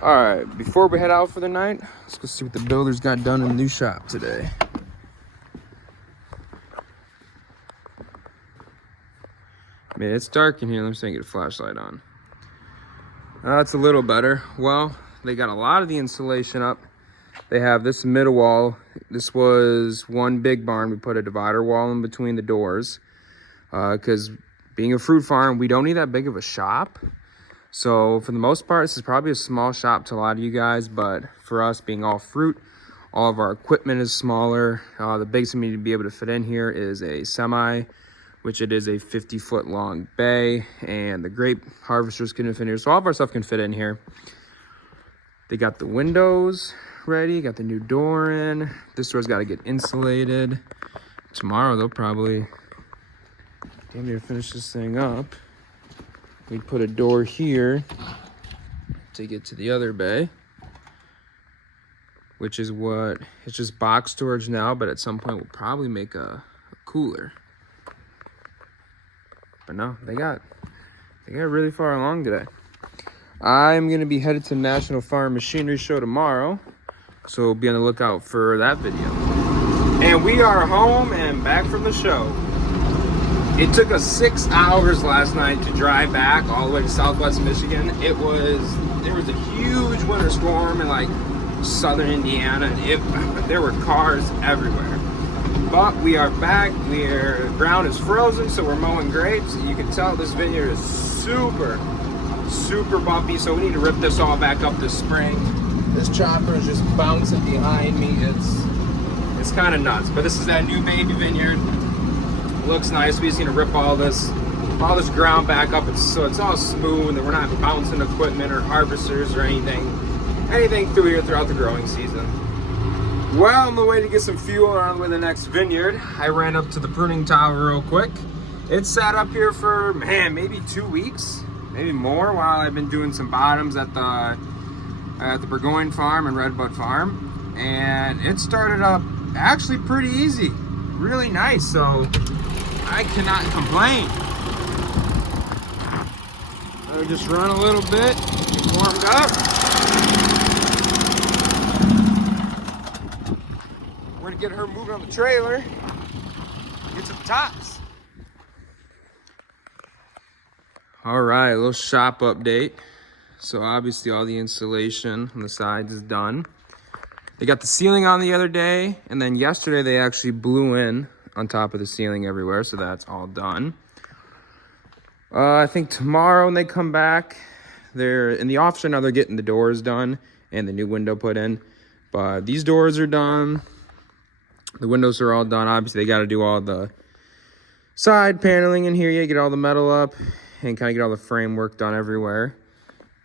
All right, before we head out for the night, let's go see what the builders got done in the new shop today. Man, it's dark in here. Let me see if I can get a flashlight on. That's a little better. Well, they got a lot of the insulation up. They have this middle wall. This was one big barn. We put a divider wall in between the doors because being a fruit farm, we don't need that big of a shop. So for the most part, this is probably a small shop to a lot of you guys, but for us being all fruit, all of our equipment is smaller. The biggest we need to be able to fit in here is a semi, which it is a 50-foot long bay, and the grape harvesters can fit in here. So all of our stuff can fit in here. They got the windows ready, got the new door in. This door's got to get insulated. Tomorrow they'll probably get me to finish this thing up. We put a door here to get to the other bay, which is what, it's just box storage now, but at some point we'll probably make a cooler. But no, they got really far along today. I'm gonna be headed to National Farm Machinery Show tomorrow, so be on the lookout for that video. And we are home and back from the show. It took us 6 hours last night to drive back all the way to Southwest Michigan. There was a huge winter storm in like southern Indiana, and there were cars everywhere. But we are back. The ground is frozen, so we're mowing grapes. You can tell this vineyard is super bumpy, so we need to rip this all back up this spring. This chopper is just bouncing behind me. It's kind of nuts. But this is that new baby vineyard. Looks nice. We just need to rip all this ground back up so it's all smooth and we're not bouncing equipment or harvesters or anything through here throughout the growing season. Well, on the way to get some fuel or on the way to the next vineyard, I ran up to the pruning tower real quick. It sat up here for, man, maybe 2 weeks, maybe more, while I've been doing some bottoms at the Burgoyne farm and Redbud farm. And it started up actually pretty easy, really nice, so I cannot complain. So just run a little bit, get warmed up. We're gonna get her moving on the trailer, get to the tops. All right, a little shop update. So obviously all the insulation on the sides is done. They got the ceiling on the other day, and then yesterday they actually blew in on top of the ceiling everywhere, so that's all done. I think tomorrow when they come back, they're in the office right now, they're getting the doors done and the new window put in. But these doors are done. The windows are all done. Obviously, they got to do all the side paneling in here. Yeah, get all the metal up and kind of get all the framework done everywhere.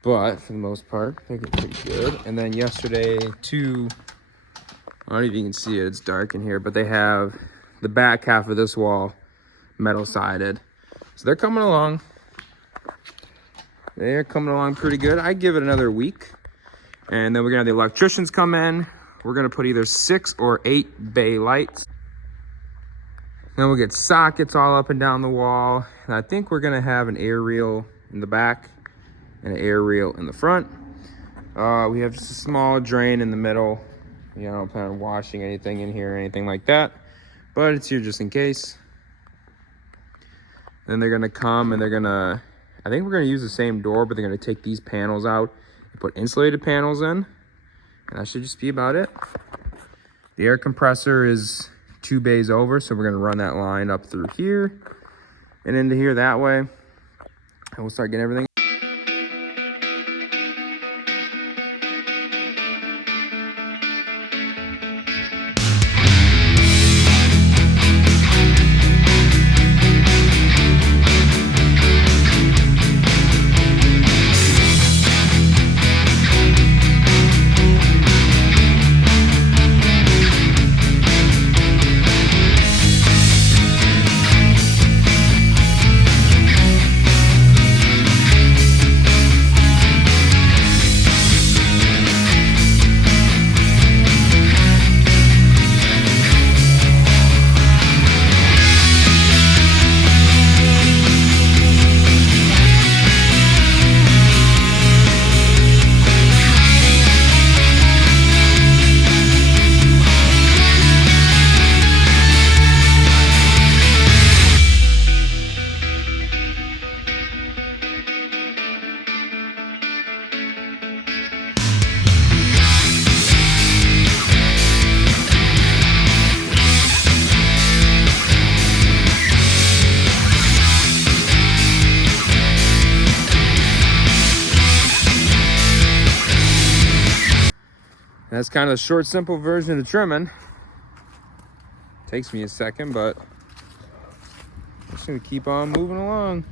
But for the most part, I think it's pretty good. And then yesterday, I don't know if you can see it, it's dark in here, but they have the back half of this wall metal sided. So they're coming along. They're coming along pretty good. I give it another week. And then we're gonna have the electricians come in. We're gonna put either 6 or 8 bay lights. Then we'll get sockets all up and down the wall. And I think we're gonna have an air reel in the back and an air reel in the front. We have just a small drain in the middle. You know, I don't plan on washing anything in here or anything like that, but it's here just in case. Then they're gonna come and I think we're gonna use the same door, but they're gonna take these panels out and put insulated panels in. And that should just be about it. The air compressor is 2 bays over, so we're gonna run that line up through here and into here that way. And we'll start getting everything. That's kind of the short, simple version of trimming. Takes me a second, but I'm just gonna keep on moving along.